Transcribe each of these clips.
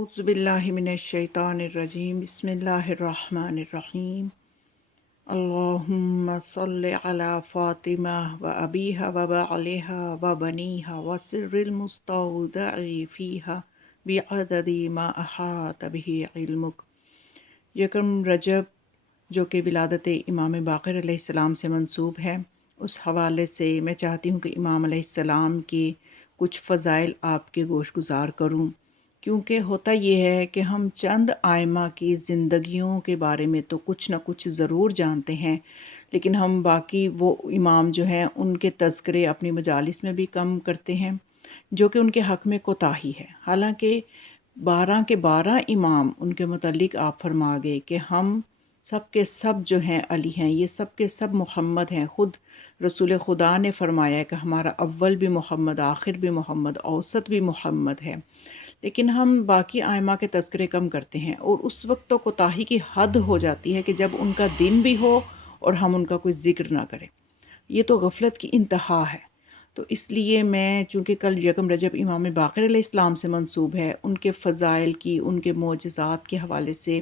اعوذ باللہ من الشیطان الرجیم بسم اللہ الرحمن الرحیم اللہم صل علی فاطمہ و ابیہا و بعلہا و بنیہا و سر المستودع فیہا بعدد ما احاط بہ علمک۔ یکم رجب جو کہ ولادت امام باقر علیہ السلام سے منسوب ہے، اس حوالے سے میں چاہتی ہوں کہ امام علیہ السلام کی کچھ فضائل آپ کے گوش گزار کروں، کیونکہ ہوتا یہ ہے کہ ہم چند ائمہ کی زندگیوں کے بارے میں تو کچھ نہ کچھ ضرور جانتے ہیں، لیکن ہم باقی وہ امام جو ہیں ان کے تذکرے اپنی مجالس میں بھی کم کرتے ہیں، جو کہ ان کے حق میں کوتاہی ہے۔ حالانکہ 12 کے 12 امام ان کے متعلق آپ فرما گئے کہ ہم سب کے سب جو ہیں علی ہیں، یہ سب کے سب محمد ہیں۔ خود رسول خدا نے فرمایا کہ ہمارا اول بھی محمد، آخر بھی محمد، اوسط بھی محمد ہے، لیکن ہم باقی ائمہ کے تذکرے کم کرتے ہیں، اور اس وقت تو کوتاہی کی حد ہو جاتی ہے کہ جب ان کا دن بھی ہو اور ہم ان کا کوئی ذکر نہ کریں۔ یہ تو غفلت کی انتہا ہے۔ تو اس لیے میں، چونکہ کل یکم رجب امام باقر علیہ السلام سے منسوب ہے، ان کے فضائل کی، ان کے معجزات کے حوالے سے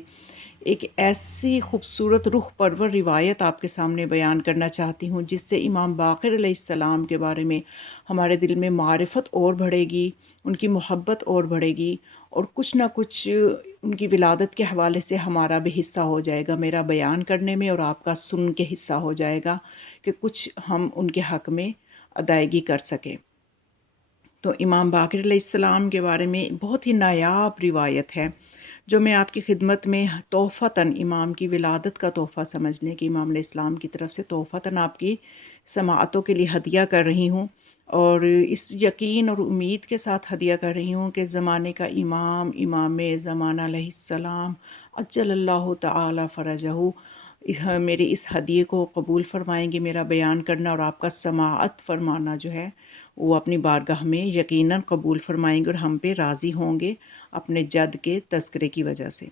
ایک ایسی خوبصورت روح پرور روایت آپ کے سامنے بیان کرنا چاہتی ہوں، جس سے امام باقر علیہ السلام کے بارے میں ہمارے دل میں معرفت اور بڑھے گی، ان کی محبت اور بڑھے گی، اور کچھ نہ کچھ ان کی ولادت کے حوالے سے ہمارا بھی حصہ ہو جائے گا، میرا بیان کرنے میں اور آپ کا سن کے حصہ ہو جائے گا کہ کچھ ہم ان کے حق میں ادائیگی کر سکیں۔ تو امام باقر علیہ السلام کے بارے میں بہت ہی نایاب روایت ہے، جو میں آپ کی خدمت میں تحفتاً امام کی ولادت کا تحفہ سمجھ لیں کہ امام علیہ السلام کی طرف سے تحفتاً آپ کی سماعتوں کے لیے ہدیہ کر رہی ہوں، اور اس یقین اور امید کے ساتھ ہدیہ کر رہی ہوں کہ زمانے کا امام، امام زمانہ علیہ السلام عجل اللہ تعالی فرجہ، میرے اس ہدیے کو قبول فرمائیں گے، میرا بیان کرنا اور آپ کا سماعت فرمانا جو ہے وہ اپنی بارگاہ میں یقیناً قبول فرمائیں گے، اور ہم پہ راضی ہوں گے اپنے جد کے تذکرے کی وجہ سے۔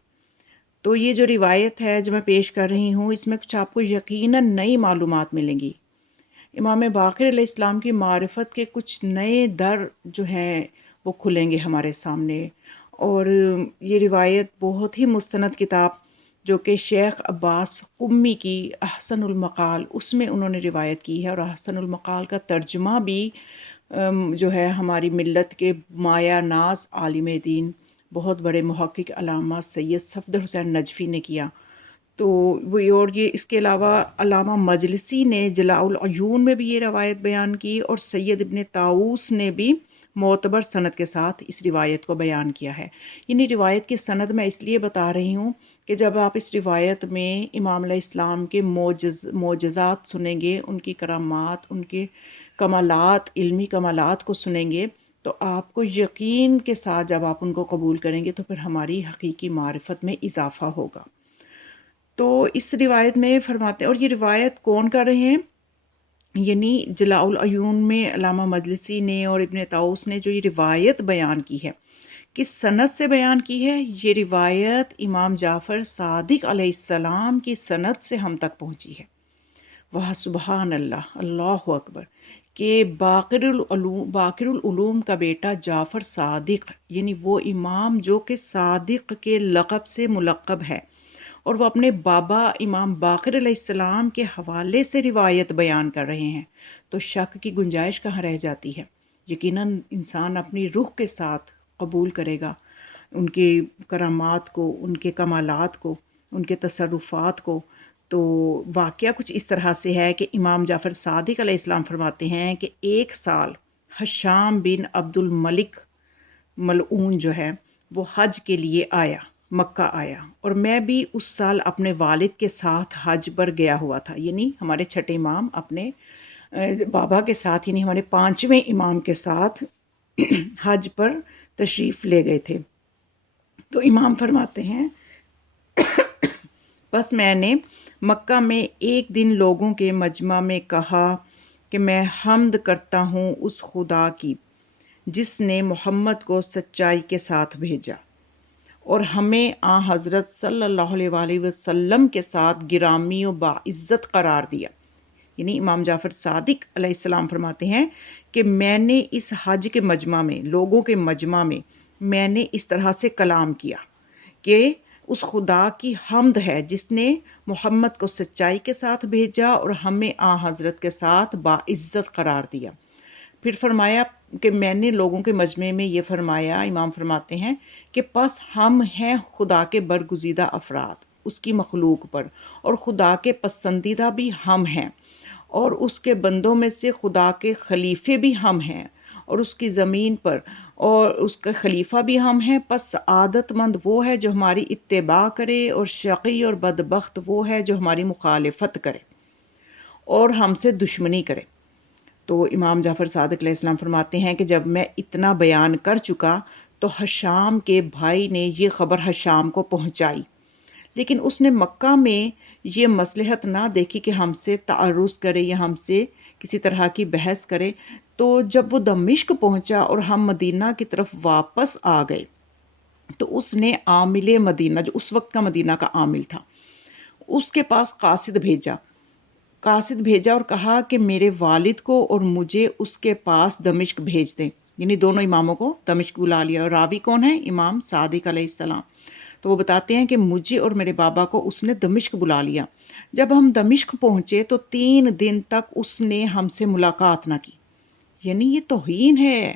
تو یہ جو روایت ہے جو میں پیش کر رہی ہوں، اس میں کچھ آپ کو یقیناً نئی معلومات ملیں گی۔ امام باقر علیہ السلام کی معرفت کے کچھ نئے در جو ہیں وہ کھلیں گے ہمارے سامنے، اور یہ روایت بہت ہی مستند کتاب جو کہ شیخ عباس قمی کی احسن المقال، اس میں انہوں نے روایت کی ہے، اور احسن المقال کا ترجمہ بھی جو ہے ہماری ملت کے مایہ ناز عالم دین بہت بڑے محقق علامہ سید صفدر حسین نجفی نے کیا۔ تو وہ، اور یہ اس کے علاوہ علامہ مجلسی نے جلاء العیون میں بھی یہ روایت بیان کی، اور سید ابن طاووس نے بھی معتبر سند کے ساتھ اس روایت کو بیان کیا ہے۔ یعنی روایت کی سند میں اس لیے بتا رہی ہوں کہ جب آپ اس روایت میں امام علیہ السلام کے معجزات سنیں گے، ان کی کرامات، ان کے کمالات، علمی کمالات کو سنیں گے، تو آپ کو یقین کے ساتھ جب آپ ان کو قبول کریں گے تو پھر ہماری حقیقی معرفت میں اضافہ ہوگا۔ تو اس روایت میں فرماتے ہیں، اور یہ روایت کون کر رہے ہیں، یعنی جلاء العیون میں علامہ مجلسی نے اور ابن طاووس نے جو یہ روایت بیان کی ہے، کس سند سے بیان کی ہے؟ یہ روایت امام جعفر صادق علیہ السلام کی سند سے ہم تک پہنچی ہے۔ وہ سبحان اللہ، اللہ اکبر، کہ باقر العلوم کا بیٹا جعفر صادق، یعنی وہ امام جو کہ صادق کے لقب سے ملقب ہے، اور وہ اپنے بابا امام باقر علیہ السلام کے حوالے سے روایت بیان کر رہے ہیں، تو شک کی گنجائش کہاں رہ جاتی ہے؟ یقیناً انسان اپنی روح کے ساتھ قبول کرے گا ان کے کرامات کو، ان کے کمالات کو، ان کے تصرفات کو۔ تو واقعہ کچھ اس طرح سے ہے کہ امام جعفر صادق علیہ السلام فرماتے ہیں کہ ایک سال حشام بن عبد الملک ملعون جو ہے وہ حج کے لیے آیا، مکہ آیا، اور میں بھی اس سال اپنے والد کے ساتھ حج پر گیا ہوا تھا، یعنی ہمارے چھٹے امام اپنے بابا کے ساتھ، یعنی ہمارے 5ویں امام کے ساتھ حج پر تشریف لے گئے تھے۔ تو امام فرماتے ہیں بس میں نے مکہ میں ایک دن لوگوں کے مجمع میں کہا کہ میں حمد کرتا ہوں اس خدا کی جس نے محمد کو سچائی کے ساتھ بھیجا اور ہمیں حضرت صلی اللہ علیہ وآلہ وسلم کے ساتھ گرامی و باعزت قرار دیا۔ یعنی امام جعفر صادق علیہ السلام فرماتے ہیں کہ میں نے اس حج کے مجمع میں، لوگوں کے مجمع میں میں نے اس طرح سے کلام کیا کہ اس خدا کی حمد ہے جس نے محمد کو سچائی کے ساتھ بھیجا اور ہمیں حضرت کے ساتھ باعزت قرار دیا۔ پھر فرمایا کہ میں نے لوگوں کے مجمع میں یہ فرمایا، امام فرماتے ہیں کہ پس ہم ہیں خدا کے برگزیدہ افراد اس کی مخلوق پر، اور خدا کے پسندیدہ بھی ہم ہیں، اور اس کے بندوں میں سے خدا کے خلیفے بھی ہم ہیں، اور اس کی زمین پر اور اس کا خلیفہ بھی ہم ہیں۔ پس سعادت مند وہ ہے جو ہماری اتباع کرے، اور شقی اور بدبخت وہ ہے جو ہماری مخالفت کرے اور ہم سے دشمنی کرے۔ تو امام جعفر صادق علیہ السلام فرماتے ہیں کہ جب میں اتنا بیان کر چکا تو حشام کے بھائی نے یہ خبر حشام کو پہنچائی، لیکن اس نے مکہ میں یہ مصلحت نہ دیکھی کہ ہم سے تعرض کرے یا ہم سے کسی طرح کی بحث کرے۔ تو جب وہ دمشق پہنچا اور ہم مدینہ کی طرف واپس آ گئے تو اس نے عامل مدینہ، جو اس وقت کا مدینہ کا عامل تھا، اس کے پاس قاصد بھیجا اور کہا کہ میرے والد کو اور مجھے اس کے پاس دمشق بھیج دیں، یعنی دونوں اماموں کو دمشق بلا لیا۔ اور راوی کون ہے؟ امام صادق علیہ السلام۔ تو وہ بتاتے ہیں کہ مجھے اور میرے بابا کو اس نے دمشق بلا لیا۔ جب ہم دمشق پہنچے تو 3 دن تک اس نے ہم سے ملاقات نہ کی، یعنی یہ توہین ہے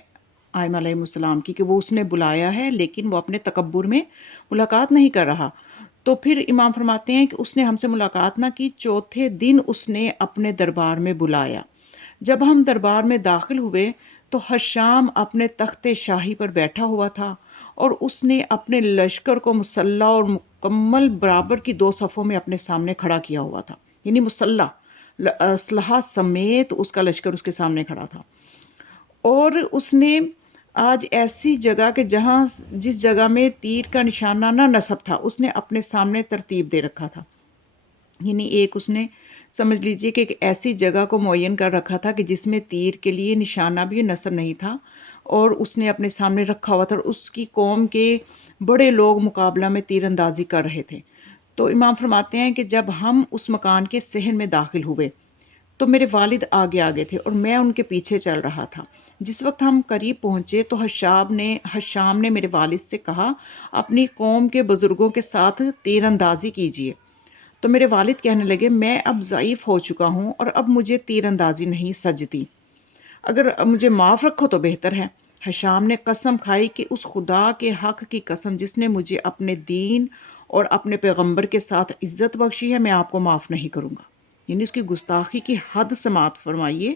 آئمہ علیہ السلام کی کہ وہ اس نے بلایا ہے لیکن وہ اپنے تکبر میں ملاقات نہیں کر رہا۔ تو پھر امام فرماتے ہیں کہ اس نے ہم سے ملاقات نہ کی۔ چوتھے دن اس نے اپنے دربار میں بلایا۔ جب ہم دربار میں داخل ہوئے تو حشام اپنے تخت شاہی پر بیٹھا ہوا تھا، اور اس نے اپنے لشکر کو مسلح اور مکمل برابر کی 2 صفوں میں اپنے سامنے کھڑا کیا ہوا تھا، یعنی مسلح اسلحہ سمیت اس کا لشکر اس کے سامنے کھڑا تھا۔ اور اس نے آج ایسی جگہ کہ جس جگہ میں تیر کا نشانہ نہ نصب تھا، اس نے اپنے سامنے ترتیب دے رکھا تھا، یعنی ایک اس نے سمجھ لیجئے کہ ایک ایسی جگہ کو معین کر رکھا تھا کہ جس میں تیر کے لیے نشانہ بھی نصب نہیں تھا، اور اس نے اپنے سامنے رکھا ہوا تھا، اور اس کی قوم کے بڑے لوگ مقابلہ میں تیر اندازی کر رہے تھے۔ تو امام فرماتے ہیں کہ جب ہم اس مکان کے صحن میں داخل ہوئے تو میرے والد آگے آگے تھے اور میں ان کے پیچھے چل رہا تھا۔ جس وقت ہم قریب پہنچے تو حشام نے میرے والد سے کہا، اپنی قوم کے بزرگوں کے ساتھ تیر اندازی کیجیے۔ تو میرے والد کہنے لگے، میں اب ضعیف ہو چکا ہوں اور اب مجھے تیر اندازی نہیں سجتی، اگر مجھے معاف رکھو تو بہتر ہے۔ حشام نے قسم کھائی کہ اس خدا کے حق کی قسم جس نے مجھے اپنے دین اور اپنے پیغمبر کے ساتھ عزت بخشی ہے، میں آپ کو معاف نہیں کروں گا۔ یعنی اس کی گستاخی کی حد سماعت فرمائیے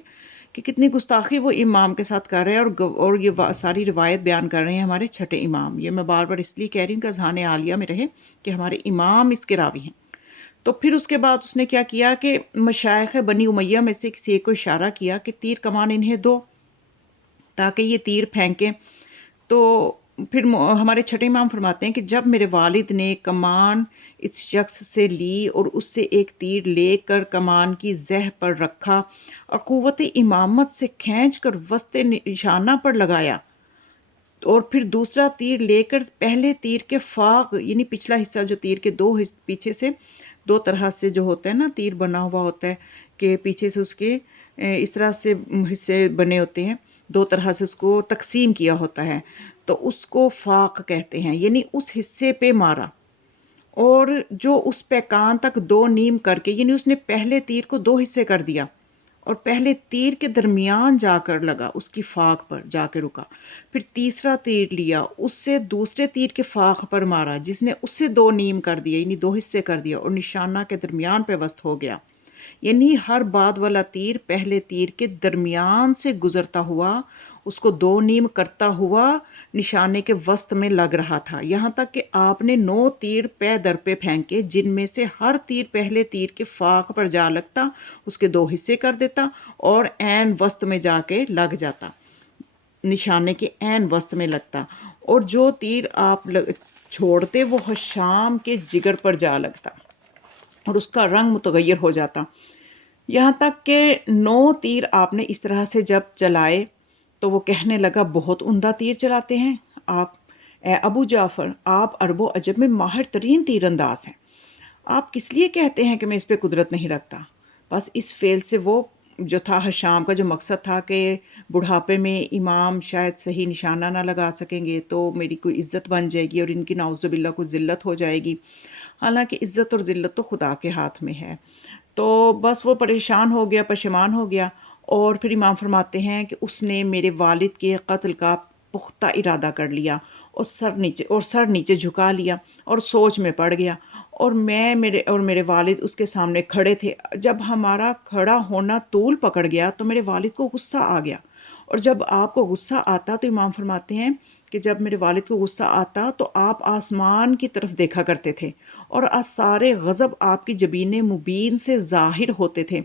کہ کتنی گستاخی وہ امام کے ساتھ کر رہے ہیں، اور یہ ساری روایت بیان کر رہے ہیں ہمارے چھٹے امام۔ یہ میں بار بار اس لیے کہہ رہی ہوں کہ اذہان عالیہ میں رہے کہ ہمارے امام اس کے راوی ہیں۔ تو پھر اس کے بعد اس نے کیا کیا کہ مشائخ بنی امیہ میں سے کسی ایک کو اشارہ کیا کہ تیر کمان انہیں دو تاکہ یہ تیر پھینکیں۔ تو پھر ہمارے چھٹے امام فرماتے ہیں کہ جب میرے والد نے کمان اس شخص سے لی اور اس سے ایک تیر لے کر کمان کی زہ پر رکھا اور قوت امامت سے کھینچ کر وسط نشانہ پر لگایا، اور پھر دوسرا تیر لے کر پہلے تیر کے فاق، یعنی پچھلا حصہ جو تیر کے پیچھے سے 2 طرح سے جو ہوتا ہے نا، تیر بنا ہوا ہوتا ہے کہ پیچھے سے اس کے اس طرح سے حصے بنے ہوتے ہیں، 2 طرح سے اس کو تقسیم کیا ہوتا ہے، تو اس کو فاق کہتے ہیں، یعنی اس حصے پہ مارا، اور جو اس پہ کان تک 2 نیم کر کے، یعنی اس نے پہلے تیر کو 2 حصے کر دیا اور پہلے تیر کے درمیان جا کر لگا، اس کی فاق پر جا کے رکا۔ پھر تیسرا تیر لیا، اس سے دوسرے تیر کے فاق پر مارا جس نے اس سے 2 نیم کر دیا، یعنی 2 حصے کر دیا، اور نشانہ کے درمیان پہ وسط ہو گیا۔ یعنی ہر بعد والا تیر پہلے تیر کے درمیان سے گزرتا ہوا اس کو 2 نیم کرتا ہوا نشانے کے وسط میں لگ رہا تھا، یہاں تک کہ آپ نے 9 تیر پے در پہ پھینکے، جن میں سے ہر تیر پہلے تیر کے فاق پر جا لگتا، اس کے 2 حصے کر دیتا اور عین وسط میں جا کے لگ جاتا، نشانے کے عین وسط میں لگتا، اور جو تیر آپ چھوڑتے وہ حشام کے جگر پر جا لگتا اور اس کا رنگ متغیر ہو جاتا۔ یہاں تک کہ 9 تیر آپ نے اس طرح سے جب چلائے تو وہ کہنے لگا، بہت عمدہ تیر چلاتے ہیں آپ، اے ابو جعفر، آپ عرب و عجم میں ماہر ترین تیر انداز ہیں، آپ کس لیے کہتے ہیں کہ میں اس پہ قدرت نہیں رکھتا؟ بس اس فعل سے وہ جو تھا ہشام کا جو مقصد تھا کہ بڑھاپے میں امام شاید صحیح نشانہ نہ لگا سکیں گے تو میری کوئی عزت بن جائے گی اور ان کی نعوذ باللہ کوئی ذلت ہو جائے گی، حالانکہ عزت اور ذلت تو خدا کے ہاتھ میں ہے۔ تو بس وہ پریشان ہو گیا، پشیمان ہو گیا، اور پھر امام فرماتے ہیں کہ اس نے میرے والد کے قتل کا پختہ ارادہ کر لیا اور سر نیچے جھکا لیا اور سوچ میں پڑ گیا، اور میرے والد اس کے سامنے کھڑے تھے۔ جب ہمارا کھڑا ہونا طول پکڑ گیا تو میرے والد کو غصہ آ گیا، اور جب آپ کو غصہ آتا تو امام فرماتے ہیں کہ جب میرے والد کو غصہ آتا تو آپ آسمان کی طرف دیکھا کرتے تھے اور آثار غضب آپ کی جبین مبین سے ظاہر ہوتے تھے۔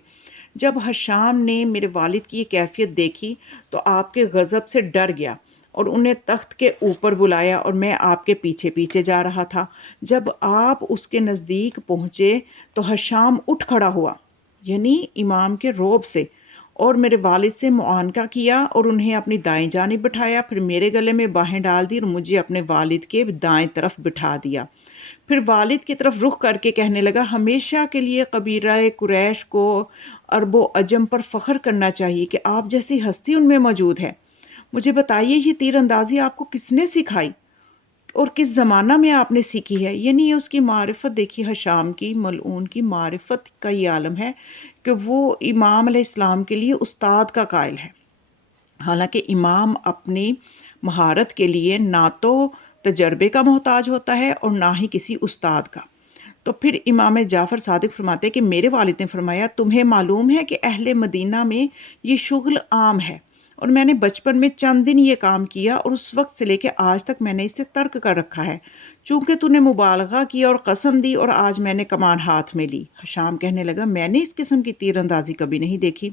جب ہشام نے میرے والد کی یہ کیفیت دیکھی تو آپ کے غضب سے ڈر گیا اور انہیں تخت کے اوپر بلایا، اور میں آپ کے پیچھے پیچھے جا رہا تھا۔ جب آپ اس کے نزدیک پہنچے تو ہشام اٹھ کھڑا ہوا، یعنی امام کے رعب سے، اور میرے والد سے معانقہ کیا اور انہیں اپنی دائیں جانب بٹھایا، پھر میرے گلے میں باہیں ڈال دی اور مجھے اپنے والد کے دائیں طرف بٹھا دیا۔ پھر والد کی طرف رخ کر کے کہنے لگا، ہمیشہ کے لیے قبیلہ قریش کو عرب و عجم پر فخر کرنا چاہیے کہ آپ جیسی ہستی ان میں موجود ہے۔ مجھے بتائیے یہ تیر اندازی آپ کو کس نے سکھائی اور کس زمانہ میں آپ نے سیکھی ہے؟ یعنی یہ اس کی معرفت دیکھی، ہشام کی ملعون کی معرفت کا یہ عالم ہے کہ وہ امام علیہ السلام کے لیے استاد کا قائل ہے، حالانکہ امام اپنی مہارت کے لیے نہ تو تجربے کا محتاج ہوتا ہے اور نہ ہی کسی استاد کا۔ تو پھر امام جعفر صادق فرماتے ہیں کہ میرے والد نے فرمایا، تمہیں معلوم ہے کہ اہل مدینہ میں یہ شغل عام ہے، اور میں نے بچپن میں چند دن یہ کام کیا اور اس وقت سے لے کے آج تک میں نے اسے ترک کر رکھا ہے، چونکہ تو نے مبالغہ کیا اور قسم دی اور آج میں نے کمان ہاتھ میں لی۔ ہشام کہنے لگا، میں نے اس قسم کی تیر اندازی کبھی نہیں دیکھی،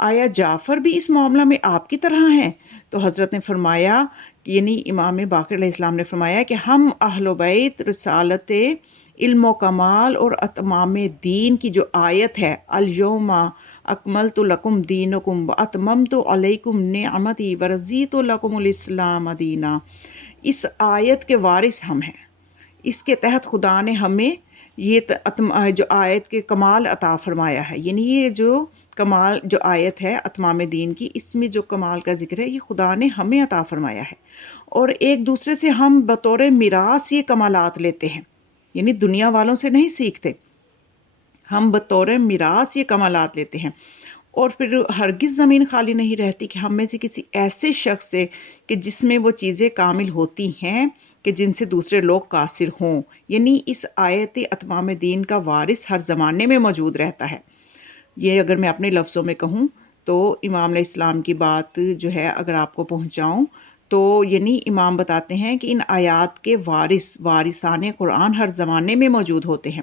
آیا جعفر بھی اس معاملہ میں آپ کی طرح ہیں؟ تو حضرت نے فرمایا، یعنی امام باقر علیہ السلام نے فرمایا کہ ہم اہل بیت رسالت علم و کمال اور اتمام دین کی جو آیت ہے، الیوم اکملت لکم دینکم واتممت علیکم نعمتی ورضیت لکم الاسلام دینا، اس آیت کے وارث ہم ہیں۔ اس کے تحت خدا نے ہمیں یہ جو آیت کے کمال عطا فرمایا ہے، یعنی یہ جو کمال جو آیت ہے اتمام دین کی، اس میں جو کمال کا ذکر ہے یہ خدا نے ہمیں عطا فرمایا ہے، اور ایک دوسرے سے ہم بطور میراث یہ کمالات لیتے ہیں، یعنی دنیا والوں سے نہیں سیکھتے، ہم بطور میراث یہ کمالات لیتے ہیں۔ اور پھر ہرگز زمین خالی نہیں رہتی کہ ہم میں سے کسی ایسے شخص سے کہ جس میں وہ چیزیں کامل ہوتی ہیں کہ جن سے دوسرے لوگ قاصر ہوں، یعنی اس آیت اتمام دین کا وارث ہر زمانے میں موجود رہتا ہے۔ یہ اگر میں اپنے لفظوں میں کہوں تو امام علیہ السلام کی بات جو ہے اگر آپ کو پہنچاؤں تو یعنی امام بتاتے ہیں کہ ان آیات کے وارثان قرآن ہر زمانے میں موجود ہوتے ہیں۔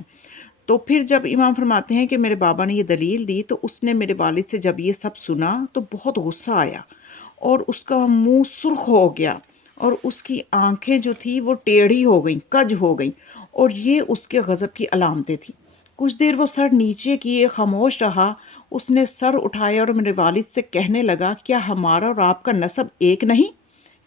تو پھر جب امام فرماتے ہیں کہ میرے بابا نے یہ دلیل دی تو اس نے میرے والد سے جب یہ سب سنا تو بہت غصہ آیا اور اس کا منہ سرخ ہو گیا اور اس کی آنکھیں جو تھی وہ ٹیڑھی ہو گئیں، کج ہو گئیں، اور یہ اس کے غضب کی علامتیں تھیں۔ کچھ دیر وہ سر نیچے کیے خاموش رہا، اس نے سر اٹھایا اور میرے والد سے کہنے لگا، کیا ہمارا اور آپ کا نسب ایک نہیں؟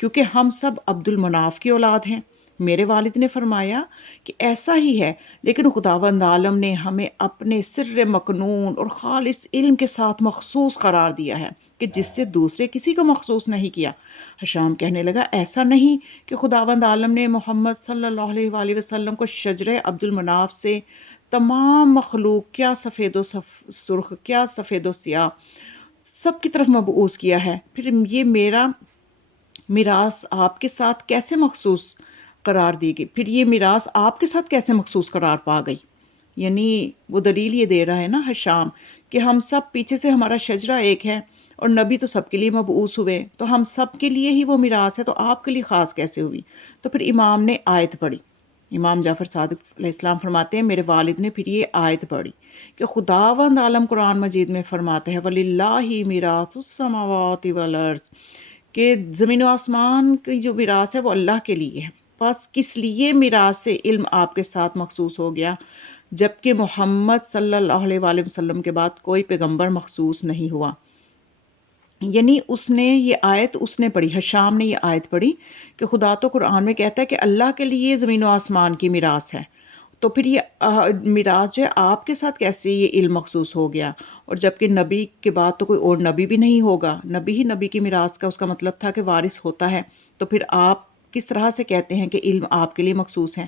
کیونکہ ہم سب عبد المناف کی اولاد ہیں۔ میرے والد نے فرمایا کہ ایسا ہی ہے، لیکن خداوند عالم نے ہمیں اپنے سر مکنون اور خالص علم کے ساتھ مخصوص قرار دیا ہے کہ جس سے دوسرے کسی کو مخصوص نہیں کیا۔ ہشام کہنے لگا، ایسا نہیں کہ خداوند عالم نے محمد صلی اللہ علیہ وآلہ وسلم کو شجرہ عبد المناف سے تمام مخلوق، کیا سفید و سرخ، کیا سفید و سیاہ، سب کی طرف مبعوث کیا ہے، پھر یہ میرا میراث آپ کے ساتھ کیسے مخصوص قرار دی گئی، پھر یہ میراث آپ کے ساتھ کیسے مخصوص قرار پا گئی؟ یعنی وہ دلیل یہ دے رہا ہے نا ہشام کہ ہم سب پیچھے سے ہمارا شجرہ ایک ہے اور نبی تو سب کے لیے مبعوث ہوئے، تو ہم سب کے لیے ہی وہ میراث ہے، تو آپ کے لیے خاص کیسے ہوئی؟ تو پھر امام نے آیت پڑھی۔ امام جعفر صادق علیہ السلام فرماتے ہیں میرے والد نے پھر یہ آیت پڑھی کہ خداوند عالم قرآن مجید میں فرماتے ہیں وَلِلَّهِ مِيرَاثُ السَّمَاوَاتِ وَالْأَرْضِ، کہ زمین و آسمان کی جو میراث ہے وہ اللہ کے لیے ہے۔ بس کس لیے میراث سے علم آپ کے ساتھ مخصوص ہو گیا جبکہ محمد صلی اللہ علیہ وآلہ وسلم کے بعد کوئی پیغمبر مخصوص نہیں ہوا؟ یعنی اس نے یہ آیت اس نے پڑھی، ہشام نے یہ آیت پڑھی کہ خدا تو قرآن میں کہتا ہے کہ اللہ کے لیے زمین و آسمان کی میراث ہے، تو پھر یہ میراث جو ہے آپ کے ساتھ کیسے یہ علم مخصوص ہو گیا؟ اور جبکہ نبی کے بعد تو کوئی اور نبی بھی نہیں ہوگا، نبی ہی نبی کی میراث کا اس کا مطلب تھا کہ وارث ہوتا ہے، تو پھر آپ کس طرح سے کہتے ہیں کہ علم آپ کے لیے مخصوص ہے؟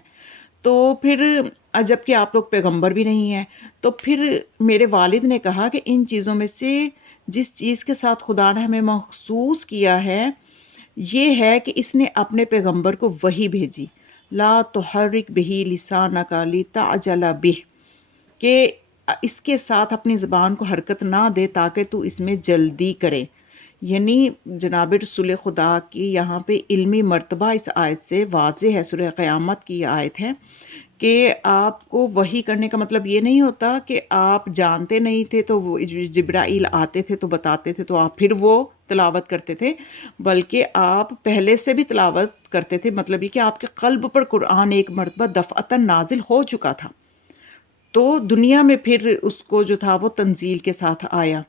تو پھر جب کہ آپ لوگ پیغمبر بھی نہیں ہیں، تو پھر میرے والد نے کہا کہ ان چیزوں میں سے جس چیز کے ساتھ خدا نے ہمیں مخصوص کیا ہے یہ ہے کہ اس نے اپنے پیغمبر کو وحی بھیجی، لا تحرک بہ لسانک لتعجل بہ، کہ اس کے ساتھ اپنی زبان کو حرکت نہ دے تاکہ تو اس میں جلدی کرے۔ یعنی جناب رسول خدا کی یہاں پہ علمی مرتبہ اس آیت سے واضح ہے، سورہ قیامت کی یہ آیت ہے کہ آپ کو وحی کرنے کا مطلب یہ نہیں ہوتا کہ آپ جانتے نہیں تھے تو وہ جبرائیل آتے تھے تو بتاتے تھے تو آپ پھر وہ تلاوت کرتے تھے، بلکہ آپ پہلے سے بھی تلاوت کرتے تھے، مطلب یہ کہ آپ کے قلب پر قرآن ایک مرتبہ دفعتاً نازل ہو چکا تھا، تو دنیا میں پھر اس کو جو تھا وہ تنزیل کے ساتھ آیا۔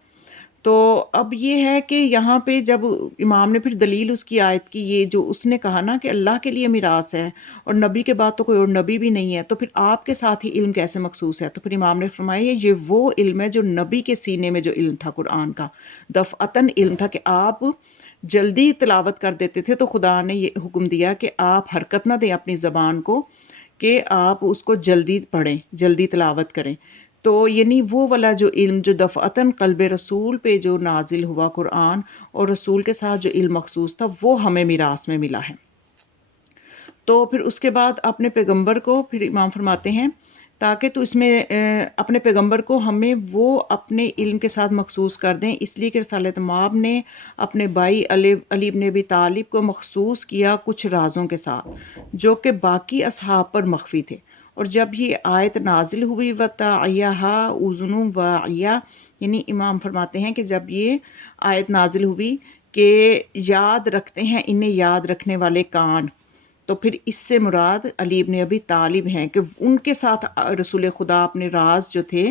تو اب یہ ہے کہ یہاں پہ جب امام نے پھر دلیل اس کی آیت کی، یہ جو اس نے کہا نا کہ اللہ کے لیے میراث ہے اور نبی کے بعد تو کوئی اور نبی بھی نہیں ہے، تو پھر آپ کے ساتھ ہی علم کیسے مخصوص ہے؟ تو پھر امام نے فرمایا یہ وہ علم ہے جو نبی کے سینے میں جو علم تھا قرآن کا، دفعتاً علم تھا کہ آپ جلدی تلاوت کر دیتے تھے، تو خدا نے یہ حکم دیا کہ آپ حرکت نہ دیں اپنی زبان کو، کہ آپ اس کو جلدی پڑھیں، جلدی تلاوت کریں۔ تو یعنی وہ والا جو علم جو دفعتاً قلب رسول پہ جو نازل ہوا قرآن اور رسول کے ساتھ جو علم مخصوص تھا وہ ہمیں میراث میں ملا ہے۔ تو پھر اس کے بعد اپنے پیغمبر کو پھر امام فرماتے ہیں تاکہ تو اس میں اپنے پیغمبر کو ہمیں وہ اپنے علم کے ساتھ مخصوص کر دیں، اس لیے کہ رسالت مآب نے اپنے بھائی علی بن ابی طالب کو مخصوص کیا کچھ رازوں کے ساتھ جو کہ باقی اصحاب پر مخفی تھے۔ اور جب یہ آیت نازل ہوئی وَتَعِيَهَا أُذُنٌ وَاعِيَةٌ، یعنی امام فرماتے ہیں کہ جب یہ آیت نازل ہوئی کہ یاد رکھتے ہیں انہیں یاد رکھنے والے کان، تو پھر اس سے مراد علی بن ابی طالب ہیں کہ ان کے ساتھ رسول خدا اپنے راز جو تھے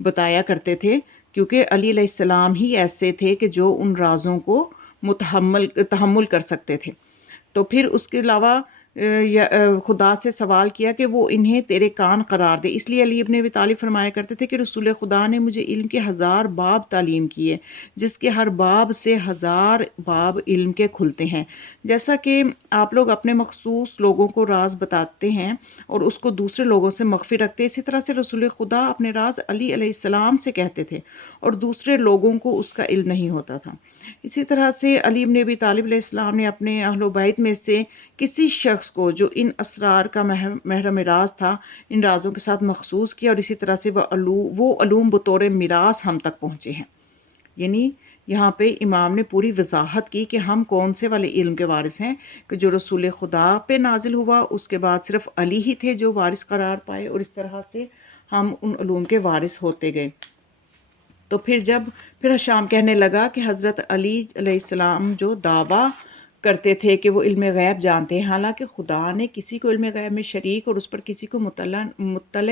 بتایا کرتے تھے، کیونکہ علی علیہ السلام ہی ایسے تھے کہ جو ان رازوں کو تحمل کر سکتے تھے۔ تو پھر اس کے علاوہ خدا سے سوال کیا کہ وہ انہیں تیرے کان قرار دے، اس لیے علی ابن ابی طالب فرمایا کرتے تھے کہ رسول خدا نے مجھے علم کے 1000 باب تعلیم کیے، جس کے ہر باب سے 1000 باب علم کے کھلتے ہیں۔ جیسا کہ آپ لوگ اپنے مخصوص لوگوں کو راز بتاتے ہیں اور اس کو دوسرے لوگوں سے مخفی رکھتے، اسی طرح سے رسول خدا اپنے راز علی علیہ السلام سے کہتے تھے اور دوسرے لوگوں کو اس کا علم نہیں ہوتا تھا۔ اسی طرح سے علی بن ابی طالب علیہ السلام نے اپنے اہل و بیت میں سے کسی شخص کو جو ان اسرار کا محرم راز تھا ان رازوں کے ساتھ مخصوص کیا، اور اسی طرح سے وہ علوم بطور میراث ہم تک پہنچے ہیں۔ یعنی یہاں پہ امام نے پوری وضاحت کی کہ ہم کون سے والے علم کے وارث ہیں، کہ جو رسول خدا پہ نازل ہوا اس کے بعد صرف علی ہی تھے جو وارث قرار پائے، اور اس طرح سے ہم ان علوم کے وارث ہوتے گئے۔ تو پھر شام کہنے لگا کہ حضرت علی علیہ السلام جو دعویٰ کرتے تھے کہ وہ علم غیب جانتے ہیں، حالانکہ خدا نے کسی کو علم غیب میں شریک اور اس پر کسی کو مطلع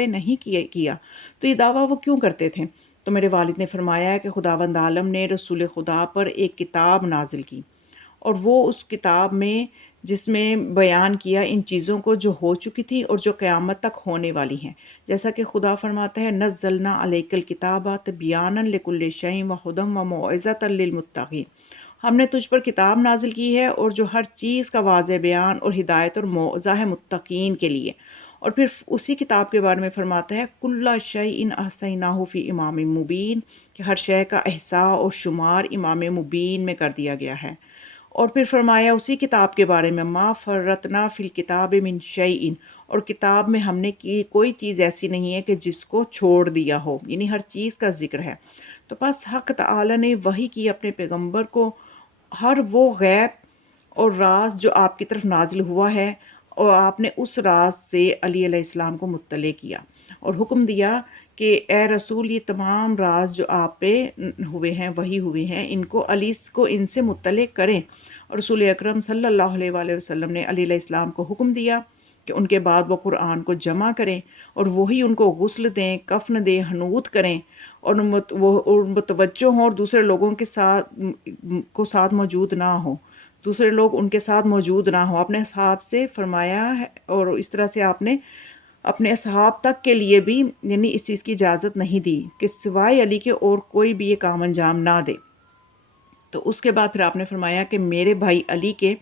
نہیں کیا، تو یہ دعویٰ وہ کیوں کرتے تھے؟ تو میرے والد نے فرمایا کہ خداوند عالم نے رسول خدا پر ایک کتاب نازل کی، اور وہ اس کتاب میں جس میں بیان کیا ان چیزوں کو جو ہو چکی تھی اور جو قیامت تک ہونے والی ہیں، جیسا کہ خدا فرماتا ہے نزلنا علیک الکتاب تبیانا لکل شیء وہدی وموعظۃ للمتقین، ہم نے تجھ پر کتاب نازل کی ہے اور جو ہر چیز کا واضح بیان اور ہدایت اور موعظہ ہے متقین کے لیے۔ اور پھر اسی کتاب کے بارے میں فرماتا ہے کل شیء احصیناہ فی امام مبین، کہ ہر شے کا احصاء اور شمار امام مبین میں کر دیا گیا ہے۔ اور پھر فرمایا اسی کتاب کے بارے میں ما فرطنا فی الکتاب من شیء، اور کتاب میں ہم نے کی کوئی چیز ایسی نہیں ہے کہ جس کو چھوڑ دیا ہو، یعنی ہر چیز کا ذکر ہے۔ تو بس حق تعالی نے وحی کی اپنے پیغمبر کو ہر وہ غیب اور راز جو آپ کی طرف نازل ہوا ہے، اور آپ نے اس راز سے علی علیہ السلام کو مطلع کیا اور حکم دیا کہ اے رسول یہ تمام راز جو آپ پہ ہوئے ہیں وحی ہوئے ہیں ان کو علی کو ان سے مطلع کریں۔ اور رسول اکرم صلی اللہ علیہ وآلہ وسلم نے علی علیہ السلام کو حکم دیا کہ ان کے بعد وہ قرآن کو جمع کریں اور وہی ان کو غسل دیں، کفن دیں، حنوط کریں، اور وہ متوجہ ہوں اور دوسرے لوگوں کے ساتھ موجود نہ ہوں، دوسرے لوگ ان کے ساتھ موجود نہ ہوں، اپنے اصحاب سے فرمایا ہے، اور اس طرح سے آپ نے اپنے اصحاب تک کے لیے بھی یعنی اس چیز کی اجازت نہیں دی کہ سوائے علی کے اور کوئی بھی یہ کام انجام نہ دے۔ تو اس کے بعد پھر آپ نے فرمایا کہ میرے بھائی علی کے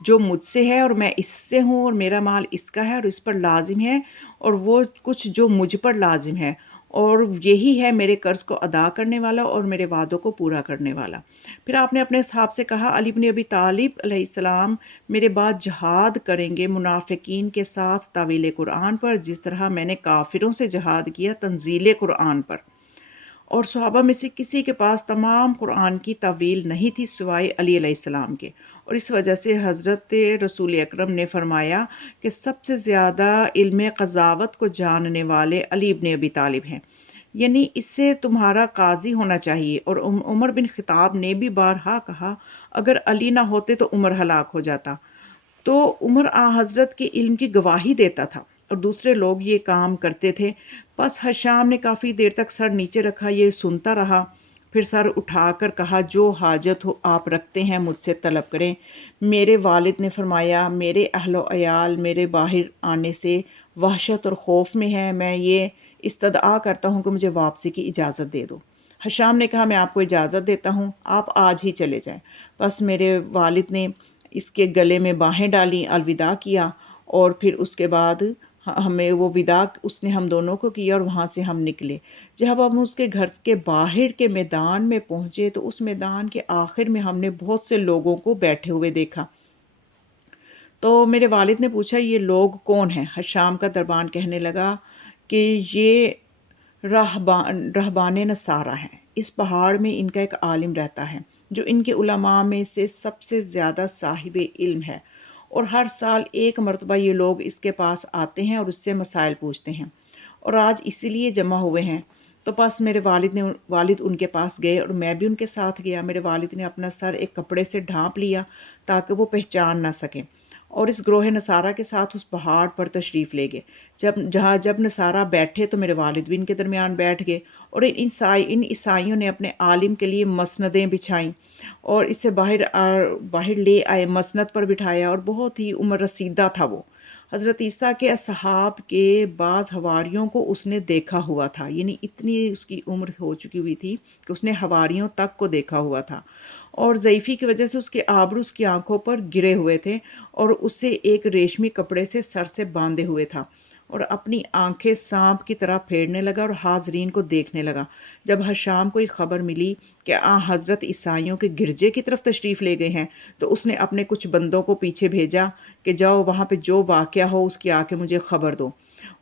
جو مجھ سے ہے اور میں اس سے ہوں اور میرا مال اس کا ہے اور اس پر لازم ہے، اور وہ کچھ جو مجھ پر لازم ہے، اور یہی ہے میرے قرض کو ادا کرنے والا اور میرے وعدوں کو پورا کرنے والا۔ پھر آپ نے اپنے اصحاب سے کہا علی بن ابی طالب علیہ السلام میرے بعد جہاد کریں گے منافقین کے ساتھ تعویل قرآن پر، جس طرح میں نے کافروں سے جہاد کیا تنزیل قرآن پر۔ اور صحابہ میں سے کسی کے پاس تمام قرآن کی تعویل نہیں تھی سوائے علی علیہ السلام کے، اور اس وجہ سے حضرت رسول اکرم نے فرمایا کہ سب سے زیادہ علم قضاوت کو جاننے والے علی ابن ابی طالب ہیں، یعنی اس سے تمہارا قاضی ہونا چاہیے۔ اور عمر بن خطاب نے بھی بارہا کہا اگر علی نہ ہوتے تو عمر ہلاک ہو جاتا۔ تو عمر حضرت کے علم کی گواہی دیتا تھا اور دوسرے لوگ یہ کام کرتے تھے۔ بس حشام نے کافی دیر تک سر نیچے رکھا، یہ سنتا رہا، پھر سر اٹھا کر کہا جو حاجت ہو آپ رکھتے ہیں مجھ سے طلب کریں۔ میرے والد نے فرمایا میرے اہل و عیال میرے باہر آنے سے وحشت اور خوف میں ہے، میں یہ استدعا کرتا ہوں کہ مجھے واپسی کی اجازت دے دو۔ حشام نے کہا میں آپ کو اجازت دیتا ہوں، آپ آج ہی چلے جائیں۔ بس میرے والد نے اس کے گلے میں باہیں ڈالیں، الوداع کیا، اور پھر اس کے بعد ہمیں وہ وداع اس نے ہم دونوں کو کیا اور وہاں سے ہم نکلے۔ جب ہم اس کے گھر کے باہر کے میدان میں پہنچے تو اس میدان کے آخر میں ہم نے بہت سے لوگوں کو بیٹھے ہوئے دیکھا۔ تو میرے والد نے پوچھا یہ لوگ کون ہیں؟ حشام کا دربان کہنے لگا کہ یہ رہبان نصارہ ہیں، اس پہاڑ میں ان کا ایک عالم رہتا ہے جو ان کے علماء میں سے سب سے زیادہ صاحب علم ہے، اور ہر سال ایک مرتبہ یہ لوگ اس کے پاس آتے ہیں اور اس سے مسائل پوچھتے ہیں، اور آج اسی لیے جمع ہوئے ہیں۔ تو پس میرے والد ان کے پاس گئے اور میں بھی ان کے ساتھ گیا۔ میرے والد نے اپنا سر ایک کپڑے سے ڈھانپ لیا تاکہ وہ پہچان نہ سکیں، اور اس گروہ نصارہ کے ساتھ اس پہاڑ پر تشریف لے گئے۔ جب نصارہ بیٹھے تو میرے والد بھی ان کے درمیان بیٹھ گئے، اور ان عیسائیوں نے اپنے عالم کے لیے مسندیں بچھائیں اور اسے باہر لے آئے، مسند پر بٹھایا، اور بہت ہی عمر رسیدہ تھا وہ۔ حضرت عیسیٰ کے اصحاب کے بعض حواریوں کو اس نے دیکھا ہوا تھا، یعنی اتنی اس کی عمر ہو چکی ہوئی تھی کہ اس نے حواریوں تک کو دیکھا ہوا تھا، اور ضعیفی کی وجہ سے اس کے آبرو اس کی آنکھوں پر گرے ہوئے تھے، اور اسے ایک ریشمی کپڑے سے سر سے باندھے ہوئے تھا، اور اپنی آنکھیں سانپ کی طرح پھیرنے لگا اور حاضرین کو دیکھنے لگا۔ جب حشام کو خبر ملی کہ حضرت عیسائیوں کے گرجے کی طرف تشریف لے گئے ہیں تو اس نے اپنے کچھ بندوں کو پیچھے بھیجا کہ جاؤ وہاں پہ جو واقعہ ہو اس کی آ کے مجھے خبر دو۔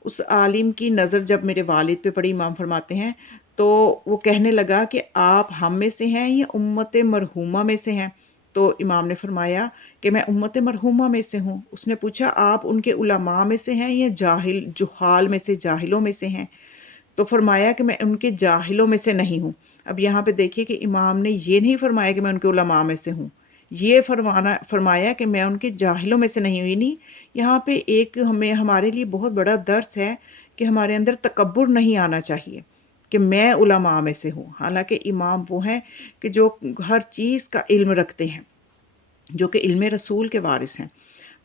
اس عالم کی نظر جب میرے والد پہ پڑی، امام فرماتے ہیں، تو وہ کہنے لگا کہ آپ ہم میں سے ہیں یا امت مرحومہ میں سے ہیں؟ تو امام نے فرمایا کہ میں امت مرحومہ میں سے ہوں۔ اس نے پوچھا آپ ان کے علماء میں سے ہیں یا جہال میں سے، جاہلوں میں سے ہیں؟ تو فرمایا کہ میں ان کے جاہلوں میں سے نہیں ہوں۔ اب یہاں پہ دیکھیے کہ امام نے یہ نہیں فرمایا کہ میں ان کے علماء میں سے ہوں، یہ فرمایا کہ میں ان کے جاہلوں میں سے نہیں ہوئی۔ نہیں، یہاں پہ ایک ہمارے لیے بہت بڑا درس ہے کہ ہمارے اندر تکبر نہیں آنا چاہیے کہ میں علماء میں سے ہوں، حالانکہ امام وہ ہیں کہ جو ہر چیز کا علم رکھتے ہیں، جو کہ علم رسول کے وارث ہیں۔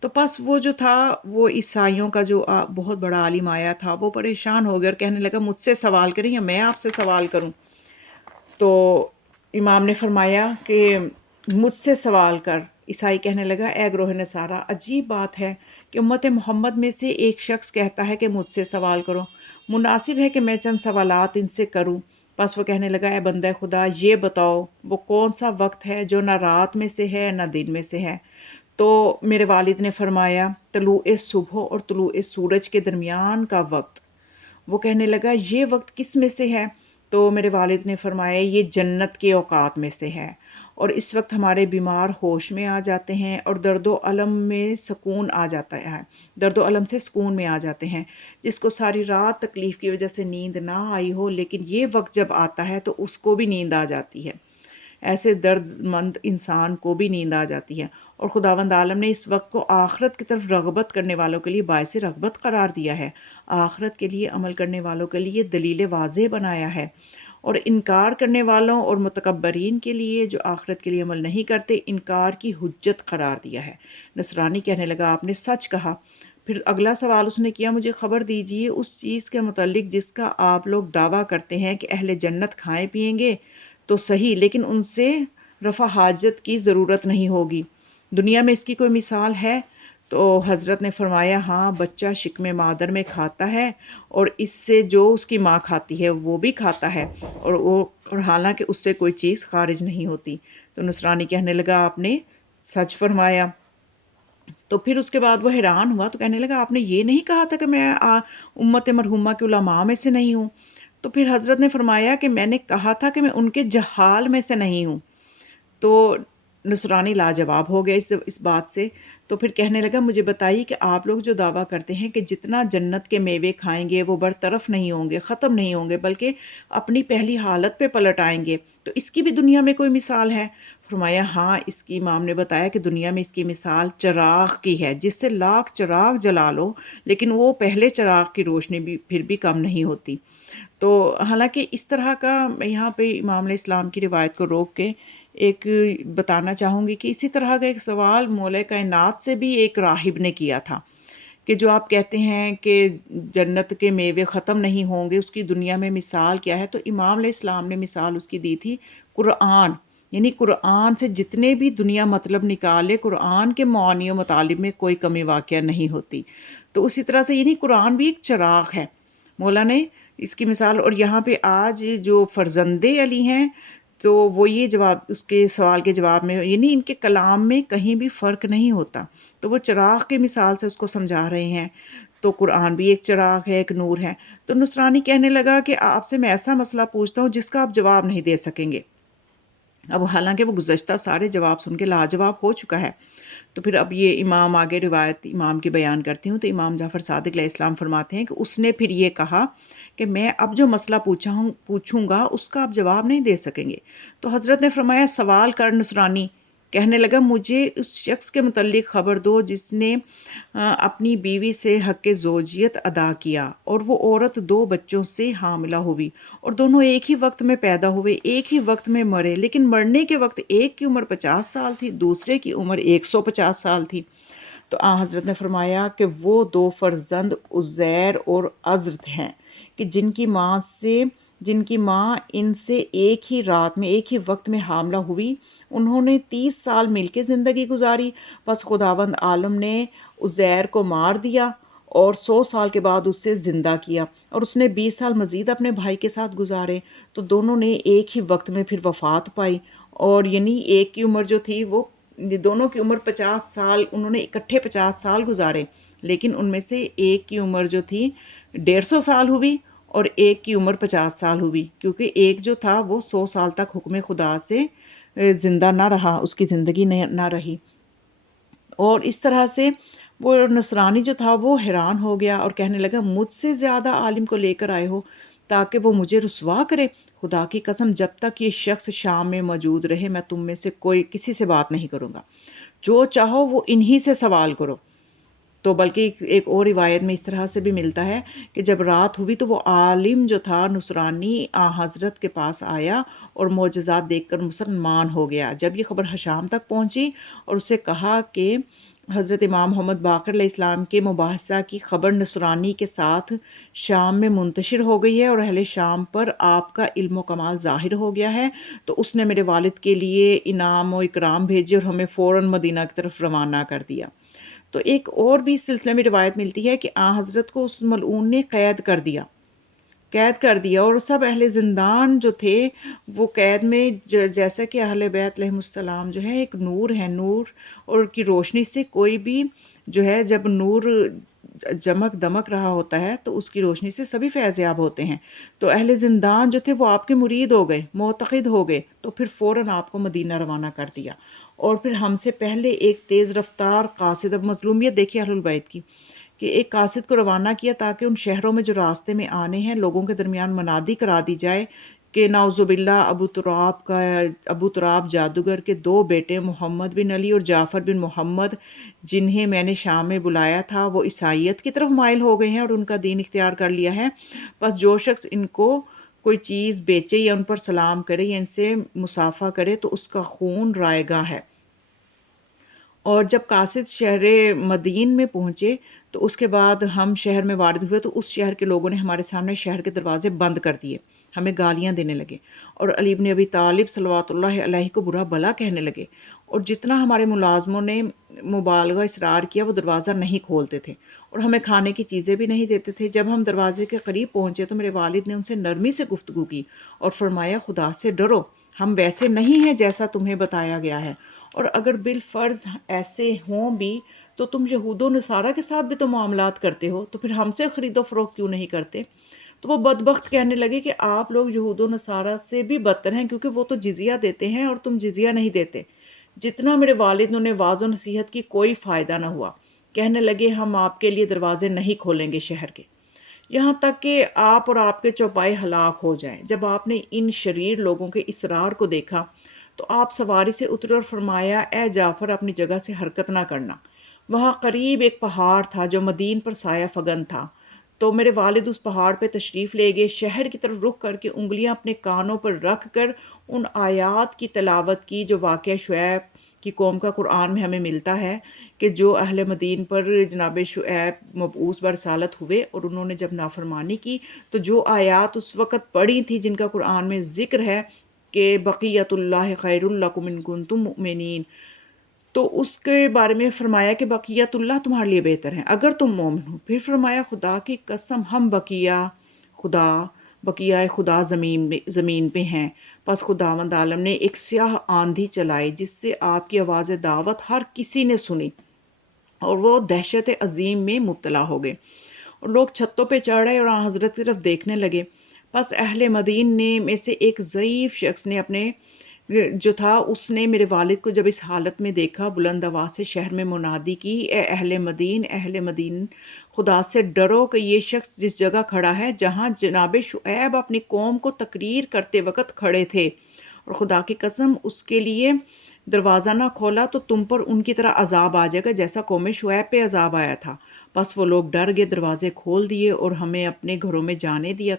تو پس وہ جو تھا، وہ عیسائیوں کا جو بہت بڑا عالم آیا تھا، وہ پریشان ہو گیا اور کہنے لگا مجھ سے سوال کریں یا میں آپ سے سوال کروں؟ تو امام نے فرمایا کہ مجھ سے سوال کر۔ عیسائی کہنے لگا اے گروہ نصارہ، عجیب بات ہے کہ امت محمد میں سے ایک شخص کہتا ہے کہ مجھ سے سوال کرو، مناسب ہے کہ میں چند سوالات ان سے کروں۔ پس وہ کہنے لگا اے بندہ خدا، یہ بتاؤ وہ کون سا وقت ہے جو نہ رات میں سے ہے نہ دن میں سے ہے؟ تو میرے والد نے فرمایا طلوع صبح اور طلوع سورج کے درمیان کا وقت۔ وہ کہنے لگا یہ وقت کس میں سے ہے؟ تو میرے والد نے فرمایا یہ جنت کے اوقات میں سے ہے، اور اس وقت ہمارے بیمار ہوش میں آ جاتے ہیں اور درد و الم میں سکون آ جاتا ہے، درد و الم سے سکون میں آ جاتے ہیں۔ جس کو ساری رات تکلیف کی وجہ سے نیند نہ آئی ہو، لیکن یہ وقت جب آتا ہے تو اس کو بھی نیند آ جاتی ہے، ایسے درد مند انسان کو بھی نیند آ جاتی ہے۔ اور خداوند عالم نے اس وقت کو آخرت کی طرف رغبت کرنے والوں کے لیے باعث رغبت قرار دیا ہے، آخرت کے لیے عمل کرنے والوں کے لیے دلیل واضح بنایا ہے، اور انکار کرنے والوں اور متکبرین کے لیے جو آخرت کے لیے عمل نہیں کرتے، انکار کی حجت قرار دیا ہے۔ نصرانی کہنے لگا آپ نے سچ کہا۔ پھر اگلا سوال اس نے کیا، مجھے خبر دیجئے اس چیز کے متعلق جس کا آپ لوگ دعویٰ کرتے ہیں کہ اہل جنت کھائیں پئیں گے تو صحیح، لیکن ان سے رفع حاجت کی ضرورت نہیں ہوگی، دنیا میں اس کی کوئی مثال ہے؟ تو حضرت نے فرمایا ہاں، بچہ شکم مادر میں کھاتا ہے اور اس سے جو اس کی ماں کھاتی ہے وہ بھی کھاتا ہے، اور حالانکہ اس سے کوئی چیز خارج نہیں ہوتی۔ تو نصرانی کہنے لگا آپ نے سچ فرمایا۔ تو پھر اس کے بعد وہ حیران ہوا تو کہنے لگا آپ نے یہ نہیں کہا تھا کہ میں امت مرحومہ کے علماء میں سے نہیں ہوں؟ تو پھر حضرت نے فرمایا کہ میں نے کہا تھا کہ میں ان کے جہال میں سے نہیں ہوں۔ تو نصرانی لاجواب ہو گیا اس بات سے۔ تو پھر کہنے لگا مجھے بتائیے کہ آپ لوگ جو دعویٰ کرتے ہیں کہ جتنا جنت کے میوے کھائیں گے وہ برطرف نہیں ہوں گے، ختم نہیں ہوں گے، بلکہ اپنی پہلی حالت پہ پلٹ آئیں گے، تو اس کی بھی دنیا میں کوئی مثال ہے؟ فرمایا ہاں، اس کی امام نے بتایا کہ دنیا میں اس کی مثال چراغ کی ہے، جس سے لاکھ چراغ جلا لو لیکن وہ پہلے چراغ کی روشنی بھی پھر بھی کم نہیں ہوتی۔ تو حالانکہ اس طرح کا یہاں پہ امام علیہ السلام کی روایت کو روک کے ایک بتانا چاہوں گی کہ اسی طرح کا ایک سوال مولا کائنات سے بھی ایک راہب نے کیا تھا کہ جو آپ کہتے ہیں کہ جنت کے میوے ختم نہیں ہوں گے، اس کی دنیا میں مثال کیا ہے؟ تو امام علیہ السلام نے مثال اس کی دی تھی قرآن، یعنی قرآن سے جتنے بھی دنیا مطلب نکالے، قرآن کے معانی و مطالب میں کوئی کمی واقعہ نہیں ہوتی۔ تو اسی طرح سے یعنی قرآن بھی ایک چراغ ہے، مولا نے اس کی مثال۔ اور یہاں پہ آج جو فرزند علی ہیں تو وہ یہ جواب اس کے سوال کے جواب میں، یعنی ان کے کلام میں کہیں بھی فرق نہیں ہوتا، تو وہ چراغ کی مثال سے اس کو سمجھا رہے ہیں۔ تو قرآن بھی ایک چراغ ہے، ایک نور ہے۔ تو نصرانی کہنے لگا کہ آپ سے میں ایسا مسئلہ پوچھتا ہوں جس کا آپ جواب نہیں دے سکیں گے۔ اب حالانکہ وہ گزشتہ سارے جواب سن کے لاجواب ہو چکا ہے۔ تو پھر اب یہ امام آگے روایت امام کی بیان کرتی ہوں۔ تو امام جعفر صادق علیہ السلام فرماتے ہیں کہ اس نے پھر یہ کہا کہ میں اب جو مسئلہ پوچھوں گا اس کا آپ جواب نہیں دے سکیں گے۔ تو حضرت نے فرمایا سوال کر نصرانی۔ کہنے لگا مجھے اس شخص کے متعلق خبر دو جس نے اپنی بیوی سے حق زوجیت ادا کیا اور وہ عورت 2 بچوں سے حاملہ ہوئی اور دونوں ایک ہی وقت میں پیدا ہوئے، ایک ہی وقت میں مرے، لیکن مرنے کے وقت ایک کی عمر 50 سال تھی، دوسرے کی عمر 150 سال تھی۔ تو حضرت نے فرمایا کہ وہ 2 فرزند عزیر اور عزرت ہیں کہ جن کی ماں ان سے ایک ہی رات میں ایک ہی وقت میں حاملہ ہوئی، انہوں نے 30 سال مل کے زندگی گزاری، پس خداوند عالم نے عزیر کو مار دیا اور 100 سال کے بعد اس سے زندہ کیا، اور اس نے 20 سال مزید اپنے بھائی کے ساتھ گزارے، تو دونوں نے ایک ہی وقت میں پھر وفات پائی، اور یعنی ایک کی عمر جو تھی وہ دونوں کی عمر 50 سال، انہوں نے اکٹھے 50 سال گزارے، لیکن ان میں سے ایک کی عمر جو تھی 150 سال ہوئی اور ایک کی عمر 50 سال ہوئی، کیونکہ ایک جو تھا وہ 100 سال تک حکم خدا سے زندہ نہ رہا، اس کی زندگی نہ رہی۔ اور اس طرح سے وہ نصرانی جو تھا وہ حیران ہو گیا اور کہنے لگا مجھ سے زیادہ عالم کو لے کر آئے ہو تاکہ وہ مجھے رسوا کرے؟ خدا کی قسم جب تک یہ شخص شام میں موجود رہے میں تم میں سے کسی سے بات نہیں کروں گا، جو چاہو وہ انہی سے سوال کرو۔ تو بلکہ ایک اور روایت میں اس طرح سے بھی ملتا ہے کہ جب رات ہوئی تو وہ عالم جو تھا نصرانی حضرت کے پاس آیا اور معجزات دیکھ کر مسلمان ہو گیا۔ جب یہ خبر حشام تک پہنچی اور اسے کہا کہ حضرت امام محمد باقر علیہ السلام کے مباحثہ کی خبر نصرانی کے ساتھ شام میں منتشر ہو گئی ہے اور اہل شام پر آپ کا علم و کمال ظاہر ہو گیا ہے، تو اس نے میرے والد کے لیے انعام و اکرام بھیجے اور ہمیں فوراً مدینہ کی طرف روانہ کر دیا۔ تو ایک اور بھی اس سلسلے میں روایت ملتی ہے کہ حضرت کو اس ملعون نے قید کر دیا اور سب اہل زندان جو تھے وہ قید میں، جیسا کہ اہل بیت علیہم السلام جو ہے ایک نور ہے، نور اور کی روشنی سے کوئی بھی جو ہے جب نور چمک دمک رہا ہوتا ہے تو اس کی روشنی سے سبھی فیض یاب ہوتے ہیں، تو اہل زندان جو تھے وہ آپ کے مرید ہو گئے، معتقد ہو گئے، تو پھر فوراً آپ کو مدینہ روانہ کر دیا۔ اور پھر ہم سے پہلے ایک تیز رفتار قاصد، اب مظلومیت دیکھیے اہل البیت کی، کہ ایک قاصد کو روانہ کیا تاکہ ان شہروں میں جو راستے میں آنے ہیں لوگوں کے درمیان منادی کرا دی جائے کہ نعوذ باللہ ابو تراب جادوگر کے 2 بیٹے محمد بن علی اور جعفر بن محمد جنہیں میں نے شام میں بلایا تھا وہ عیسائیت کی طرف مائل ہو گئے ہیں اور ان کا دین اختیار کر لیا ہے، بس جو شخص ان کو کوئی چیز بیچے یا ان پر سلام کرے یا ان سے مصافحہ کرے تو اس کا خون رائے گاہ ہے۔ اور جب قاصد شہر مدین میں پہنچے تو اس کے بعد ہم شہر میں وارد ہوئے تو اس شہر کے لوگوں نے ہمارے سامنے شہر کے دروازے بند کر دیے، ہمیں گالیاں دینے لگے اور علی بن ابی طالب صلوات اللہ علیہ کو برا بھلا کہنے لگے، اور جتنا ہمارے ملازموں نے مبالغہ اصرار کیا وہ دروازہ نہیں کھولتے تھے اور ہمیں کھانے کی چیزیں بھی نہیں دیتے تھے۔ جب ہم دروازے کے قریب پہنچے تو میرے والد نے ان سے نرمی سے گفتگو کی اور فرمایا خدا سے ڈرو، ہم ویسے نہیں ہیں جیسا تمہیں بتایا گیا ہے، اور اگر بالفرض ایسے ہوں بھی تو تم یہود و نصارہ کے ساتھ بھی تو معاملات کرتے ہو، تو پھر ہم سے خرید و فروخت کیوں نہیں کرتے؟ تو وہ بدبخت کہنے لگے کہ آپ لوگ یہود و نصارہ سے بھی بدتر ہیں، کیونکہ وہ تو جزیہ دیتے ہیں اور تم جزیہ نہیں دیتے۔ جتنا میرے والد نے انہیں واعظ و نصیحت کی کوئی فائدہ نہ ہوا، کہنے لگے ہم آپ کے لیے دروازے نہیں کھولیں گے شہر کے، یہاں تک کہ آپ اور آپ کے چوپائے ہلاک ہو جائیں۔ جب آپ نے ان شریر لوگوں کے اصرار کو دیکھا تو آپ سواری سے اترے اور فرمایا اے جعفر اپنی جگہ سے حرکت نہ کرنا۔ وہاں قریب ایک پہاڑ تھا جو مدین پر سایہ فگن تھا، تو میرے والد اس پہاڑ پہ تشریف لے گئے، شہر کی طرف رخ کر کے انگلیاں اپنے کانوں پر رکھ کر ان آیات کی تلاوت کی جو واقعہ شعیب کی قوم کا قرآن میں ہمیں ملتا ہے کہ جو اہل مدین پر جناب شعیب مبعوث برسالت ہوئے اور انہوں نے جب نافرمانی کی تو جو آیات اس وقت پڑھی تھی جن کا قرآن میں ذکر ہے کہ بقیت اللہ خیر لکم ان کنتم مؤمنین، تو اس کے بارے میں فرمایا کہ بقیت اللہ تمہارے لیے بہتر ہے اگر تم مومن ہو۔ پھر فرمایا خدا کی قسم ہم خدا بقیہ خدا زمین پہ ہیں۔ پس خداوند عالم نے ایک سیاہ آندھی چلائی جس سے آپ کی آواز دعوت ہر کسی نے سنی اور وہ دہشت عظیم میں مبتلا ہو گئے اور لوگ چھتوں پہ چڑھ رہے اور آن حضرت کی طرف دیکھنے لگے۔ پس اہل مدین نے میں سے ایک ضعیف شخص نے جو تھا اس نے میرے والد کو جب اس حالت میں دیکھا بلند آواز سے شہر میں منادی کی اے اہل مدین خدا سے ڈرو کہ یہ شخص جس جگہ کھڑا ہے جہاں جناب شعیب اپنی قوم کو تقریر کرتے وقت کھڑے تھے، اور خدا کی قسم اس کے لیے دروازہ نہ کھولا تو تم پر ان کی طرح عذاب آ جائے گا جیسا قوم شعیب پہ عذاب آیا تھا۔ بس وہ لوگ ڈر گئے، دروازے کھول دیے اور ہمیں اپنے گھروں میں جانے دیا،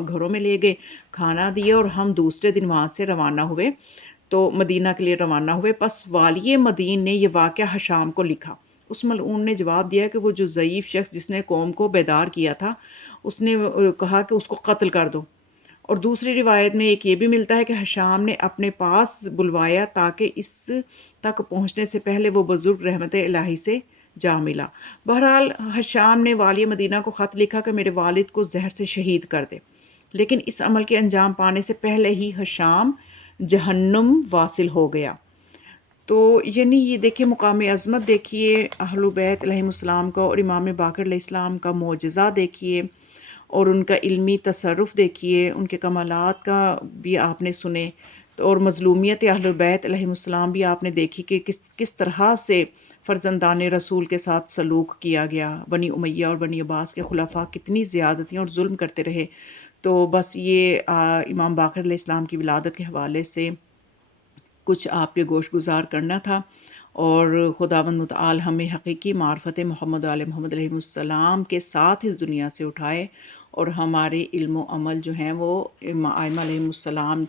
گھروں میں لے گئے، کھانا دیا اور ہم دوسرے دن وہاں سے روانہ ہوئے تو مدینہ کے لیے روانہ ہوئے۔ پس والی مدین نے یہ واقعہ حشام کو لکھا۔ اس ملعون نے جواب دیا کہ وہ جو ضعیف شخص جس نے قوم کو بیدار کیا تھا اس نے کہا کہ اس کو قتل کر دو، اور دوسری روایت میں ایک یہ بھی ملتا ہے کہ حشام نے اپنے پاس بلوایا تاکہ اس تک پہنچنے سے پہلے وہ بزرگ رحمت الہی سے جا ملا۔ بہرحال حشام نے والی مدینہ کو خط لکھا کہ میرے والد کو زہر سے شہید کر دے، لیکن اس عمل کے انجام پانے سے پہلے ہی حشام جہنم واصل ہو گیا۔ تو یعنی یہ دیکھیے مقام عظمت دیکھیے اہل بیت علیہم السلام کا اور امام باقر علیہ السلام کا معجزہ دیکھیے اور ان کا علمی تصرف دیکھیے، ان کے کمالات کا بھی آپ نے سنے، تو اور مظلومیت اہل بیت علیہم السلام بھی آپ نے دیکھی کہ کس طرح سے فرزندان رسول کے ساتھ سلوک کیا گیا، بنی امیہ اور بنی عباس کے خلفاء کتنی زیادتیاں اور ظلم کرتے رہے۔ تو بس یہ امام باقر علیہ السلام کی ولادت کے حوالے سے کچھ آپ کے گوش گزار کرنا تھا، اور خداوند متعال ہمیں حقیقی معرفت محمد علیہ محمد علیہ السلام کے ساتھ اس دنیا سے اٹھائے اور ہمارے علم و عمل جو ہیں وہ ائمہ علیہ السلام